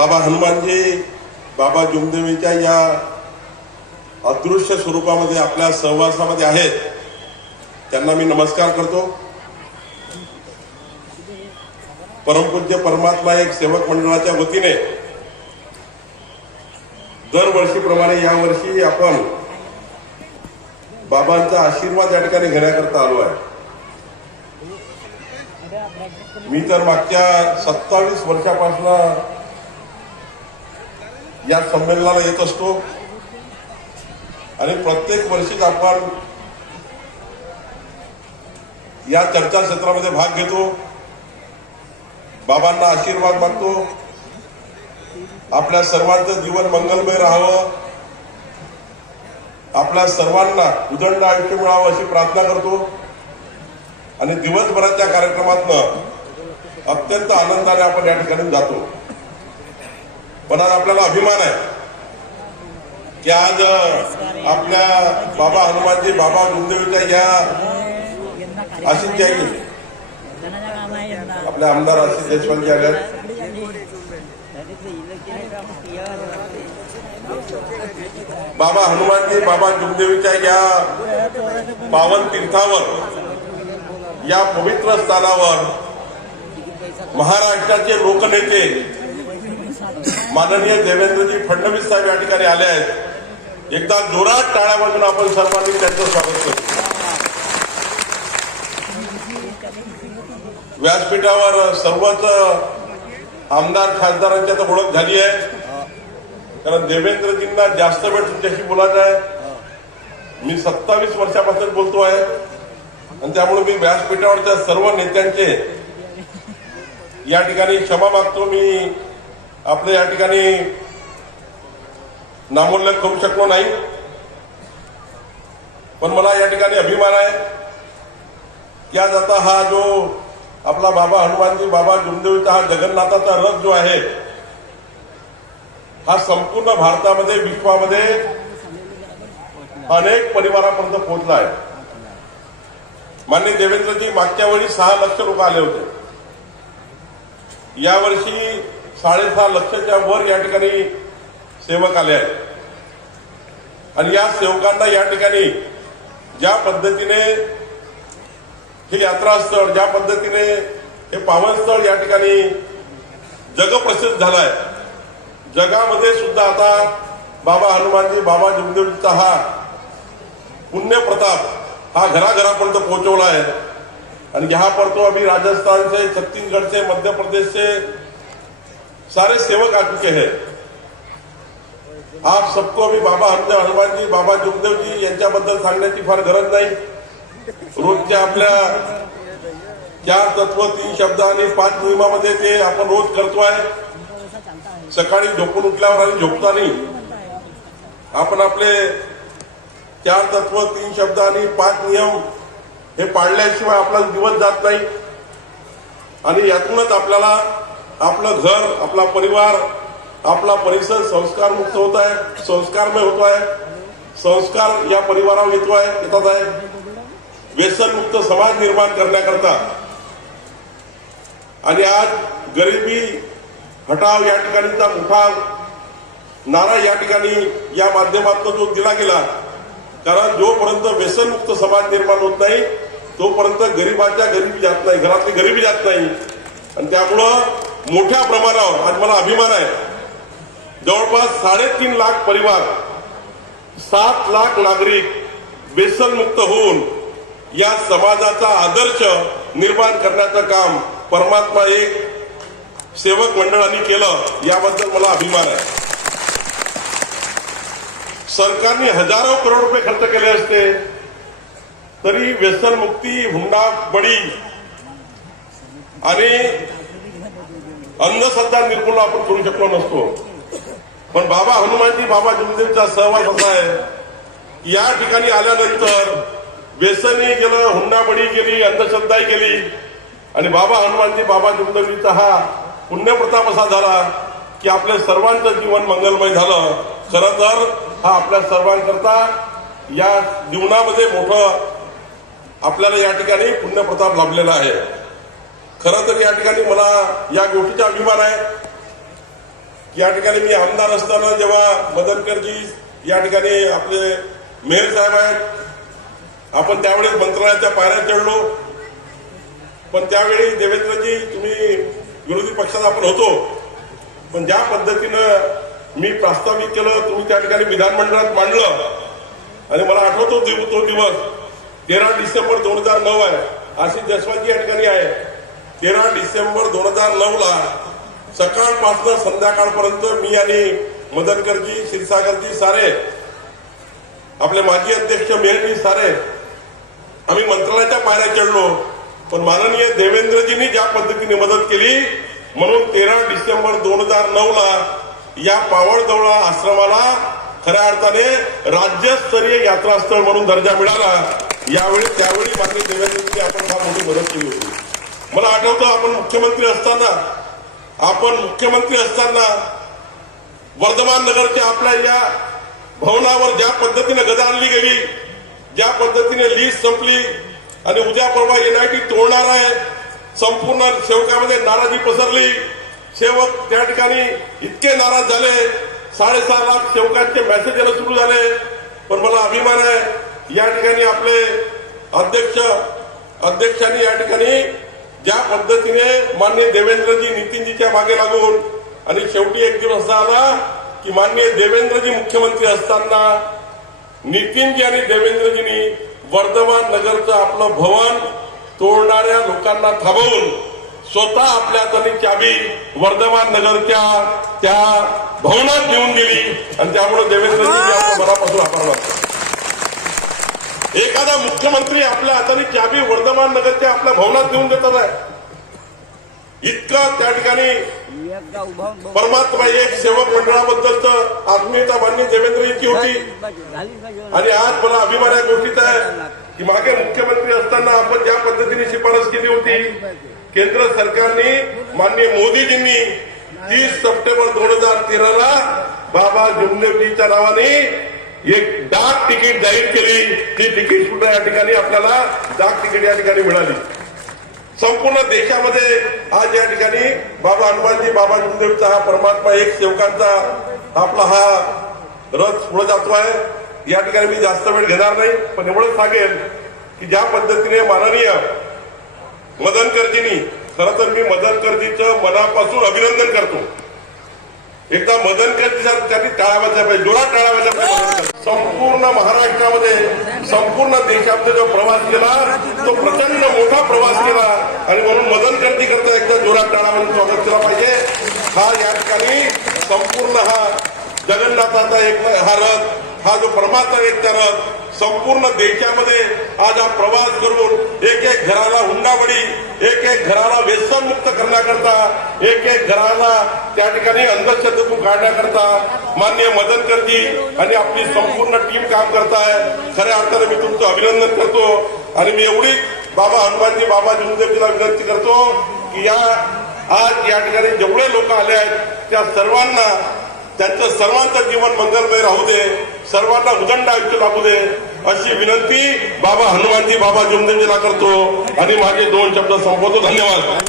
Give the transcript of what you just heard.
बाबा हनुमानजी बाबा जुमदेवीच्या या अदृश्य स्वरूपामध्ये आपल्या सहवासामध्ये आहेत. त्यांना मी नमस्कार करतो. परमपूज्य परमात्मा एक सेवक मंडळाच्या वतीने दरवर्षीप्रमाणे यावर्षी आपण बाबांचा आशीर्वाद या ठिकाणी घेण्याकरता आलो आहे. मी तर मागच्या सत्तावीस वर्षापासून या संमेलनाला येत असतो. आणि प्रत्येक वर्षीच आपण या चर्चाक्षेत्रामध्ये भाग घेतो. बाबांना आशीर्वाद मागतो. आपल्या सर्वांचं जीवन मंगलमय राहावं. आपल्या सर्वांना उदंड आयुष्य मिळावं अशी प्रार्थना करतो. आणि दिवसभराच्या कार्यक्रमातनं अत्यंत आनंदाने आपण या ठिकाणी जातो. पण आज आपल्याला अभिमान आहे? की आज आपल्या बाबा हनुमानजी बाबा गुंदेवीच्या या आशिष जी आहे आपले आमदार आशिष देशपांडे जे आले बाबा हनुमानजी बाबा गुंदेवीच्या या पावन तीर्थावर या पवित्र स्थानावर महाराष्ट्राचे लोकनेते माननीय देवेंद्रजी फडणवीस साहेब या ठिकाणी आले आहेत. एकदा जोरात टाळ्या वाजून आपण सर्वांनी त्यांचं स्वागत करतो व्यासपीठावर सर्वच आमदार खासदारांची आता ओळख झाली आहे. कारण देवेंद्रजींना जास्त वेळ तुमच्याशी बोलायचं आहे. मी सत्तावीस वर्षापासून बोलतो आहे. आणि त्यामुळे मी व्यासपीठावरच्या सर्व नेत्यांचे या ठिकाणी क्षमा मागतो. मी आपलं या ठिकाणी नामोल्लेख करू शकलो नाही. पण मला या ठिकाणी अभिमान आहे. की आज आता हा जो आपला बाबा हनुमानजी बाबा जुमदेवीचा हा जगन्नाथाचा रथ जो आहे हा संपूर्ण भारतामध्ये विश्वामध्ये अनेक परिवारापर्यंत पोहोचला आहे. मान्य देवेंद्रजी मागच्या वेळी सहा लक्ष लोक आले होते. यावर्षी साडेसहा लक्षच्या वर या ठिकाणी सेवक आले आहेत. आणि या सेवकांना या ठिकाणी ज्या पद्धतीने हे यात्रास्थळ ज्या पद्धतीने हे पावनस्थळ या ठिकाणी जगप्रसिद्ध झालं आहे जगामध्ये सुद्धा आता बाबा हनुमानजी बाबा जगदेवजीचा हा पुण्य प्रताप हा घराघरापर्यंत पोहोचवला आहे. आणि यहाँ पर तो अभी राजस्थान से छत्तीसगढ़ से मध्य प्रदेश से सारे सेवक आ चुके हैं। आप सबको अभी बाबा हमने हनुमानजी बाबा जुगदेव जी यांच्याबद्दल सांगण्याची फार गरज नाही. रोजच्या आपल्या चार तत्व तीन शब्द आणि पाच नियमामध्ये ते आपण रोज करतो आहे. सकाळी झोपून उठल्यावर आणि झोपताना आपण आपले चार तत्व तीन शब्द आणि पाच नियम हे पाळल्याशिवाय आपला दिवस जात नाही. आणि यातूनच आपल्याला आपलं घर आपला परिवार आपला परिसर संस्कार मुक्त होत आहे संस्कारमय होतो आहे. संस्कार या परिवारावर येतो आहे येतात आहे. व्यसनमुक्त समाज निर्माण करण्याकरता. आणि आज गरिबी हटाव या ठिकाणीचा मोठा नारा या ठिकाणी या माध्यमातून जो दिला गेला कारण जोपर्यंत व्यसनमुक्त समाज निर्माण होत नाही तोपर्यंत गरिबाच्या गरिबी जात नाही घरातली गरिबी जात नाही. आणि त्यामुळं मोठ्या प्रमाणावर आज मला अभिमान आहे जवळपास साडेतीन लाख परिवार सात लाख नागरिक व्यसनमुक्त होऊन या समाजाचा आदर्श निर्माण करण्याचं काम परमात्मा एक सेवक मंडळांनी केलं याबद्दल मला अभिमान आहे. सरकारने हजारो करोड रुपये खर्च केले असते तरी व्यसनमुक्ती हुंडा बळी आणि अंधश्रद्धा निर्मूलन आपण करू शकलो नसतो. पण बाबा हनुमानजी बाबा जुमदेवचा सहवास असा आहे या ठिकाणी आल्यानंतर व्यसनही गेलं हुंडाबडी केली अंधश्रद्धाही केली. आणि बाबा हनुमानजी बाबा जुमदेवीचा हा पुण्यप्रताप असा झाला की आपल्या सर्वांचं जीवन मंगलमय झालं. खरं तर हा आपल्या सर्वांकरता या जीवनामध्ये मोठं आपल्याला या ठिकाणी पुण्यप्रताप लाभलेला आहे. खरं तर या ठिकाणी मला या गोष्टीचा अभिमान आहे. या ठिकाणी मी आमदार असताना जेव्हा मदनकरजी या ठिकाणी आपले मेहर साहेब आहेत आपण त्यावेळेस मंत्रालयाच्या पायऱ्या चढलो. पण त्यावेळी देवेंद्रजी तुम्ही विरोधी पक्षात आपण होतो. पण ज्या पद्धतीनं मी प्रास्ताविक केलं तुम्ही त्या ठिकाणी विधानमंडळात मांडलं. आणि मला आठवतो दिव- तो दिवस तेरा डिसेंबर दोन हजार नऊ आहे. आशिष जसवाजी या ठिकाणी आहे. तेरा डिसेंबर दोन हजार नऊ ला सकाळपासून संध्याकाळपर्यंत मी आणि मदनकरजी क्षीरसागरजी सारे आपले माजी अध्यक्ष मेहरजी सारे आम्ही मंत्रालयाच्या पायऱ्या चढलो. पण माननीय देवेंद्रजींनी ज्या पद्धतीने मदत केली म्हणून तेरा डिसेंबर दोन हजार नऊ ला या पावळदवळा आश्रमाला खऱ्या अर्थाने राज्यस्तरीय यात्रास्थळ म्हणून दर्जा मिळाला. यावेळी त्यावेळी माननीय देवेंद्रजींनी आपण फार मोठी मदत केली होती. मला आठवतं आपण मुख्यमंत्री असताना आपण मुख्यमंत्री असताना वर्धमान नगरच्या आपल्या या भवनावर ज्या पद्धतीने गदा आणली गेली ज्या पद्धतीने लीज संपली आणि उद्या परवा एनआयटी तोडणार आहे संपूर्ण सेवकामध्ये नाराजी पसरली. सेवक त्या ठिकाणी इतके नाराज झाले साडेसहा लाख सेवकांचे मेसेज येणं सुरू झाले. पण मला अभिमान आहे या ठिकाणी आपले अध्यक्ष अध्यक्षांनी या ठिकाणी ज्या पद्धतीने माननीय देवेंद्रजी नितीनजीच्या मागे लागून आणि शेवटी एक दिवस असा आला की माननीय देवेंद्रजी मुख्यमंत्री असताना नितीनजी आणि देवेंद्रजींनी वर्धमान नगरचं आपलं भवन तोडणाऱ्या लोकांना थांबवून स्वतः आपल्या हाताने चाबी वर्धमान नगरच्या त्या भवनात घेऊन दिली आणि त्यामुळे देवेंद्रजींनी आपल्या मनापासून आभार मानतो. एखादा मुख्यमंत्री आपल्या हाताने चाबी वर्धमान नगरच्या आपल्या भवनात देऊन देतात आहे. इतकं त्या ठिकाणी परमात्मा एक सेवक मंडळाबद्दलच आत्मीयता मान्य देवेंद्रजींची होती. आणि आज मला अभिमान या गोष्टीचा आहे की मागे मुख्यमंत्री असताना आपण ज्या पद्धतीने शिफारस केली होती केंद्र सरकारने माननीय मोदीजींनी तीस सप्टेंबर दोन हजार तेराला बाबा जुमदेवजीच्या नावाने एक डाक तिकीट जाहीर केली. ती तिकीट सुद्धा या ठिकाणी आपल्याला डाक तिकीट या ठिकाणी मिळाली. संपूर्ण देशामध्ये आज या ठिकाणी बाबा हनुमानजी बाबा जुमदेवचा हा परमात्मा एक सेवकांचा आपला हा रथ पुढे जातो आहे या ठिकाणी मी जास्त वेळ घेणार नाही पण एवढंच सांगेल की ज्या पद्धतीने माननीय मदनकरजींनी खरं तर मी मदनकरजीचं मनापासून अभिनंदन करतो. एकदा मदनकरजी सारखं त्यांनी टाळा वाजल्या पाहिजे. जोरात टाळा वाजल्या पाहिजे संपूर्ण महाराष्ट्रामध्ये संपूर्ण देशामध्ये जो प्रवास केला तो प्रचंड मोठा प्रवास केला. आणि म्हणून मदन मदनकरजी करता एकदा जोरात टाळा स्वागत केला पाहिजे. हा या ठिकाणी संपूर्ण हा जगन्नाथाचा एक हा रथ हा जो परमात्मा एक त्या रथ संपूर्ण देशामध्ये आज हा प्रवास करून एक एक घरा हुंडाबळी एक एक घराला व्यसनमुक्त करण्याकरता एक एक घराला त्या ठिकाणी अंधश्रद्धेतून काढण्याकरता माननीय करती आणि आपली संपूर्ण टीम काम करताय. खऱ्या अर्थाने मी तुमचं अभिनंदन करतो. आणि मी एवढी बाबा हनुमानजी बाबा जुंदेवजीला विनंती करतो की या आज या ठिकाणी जेवढे लोक आले आहेत त्या सर्वांना त्यांचं सर्वांचं जीवन मंगलमय राहू दे. सर्वांना उदंड आयुष्य लाभू दे. अशी विनंती बाबा हनुमानजी बाबा जुमदेवजीला करतो. आणि माझे दोन शब्द संपवतो. धन्यवाद.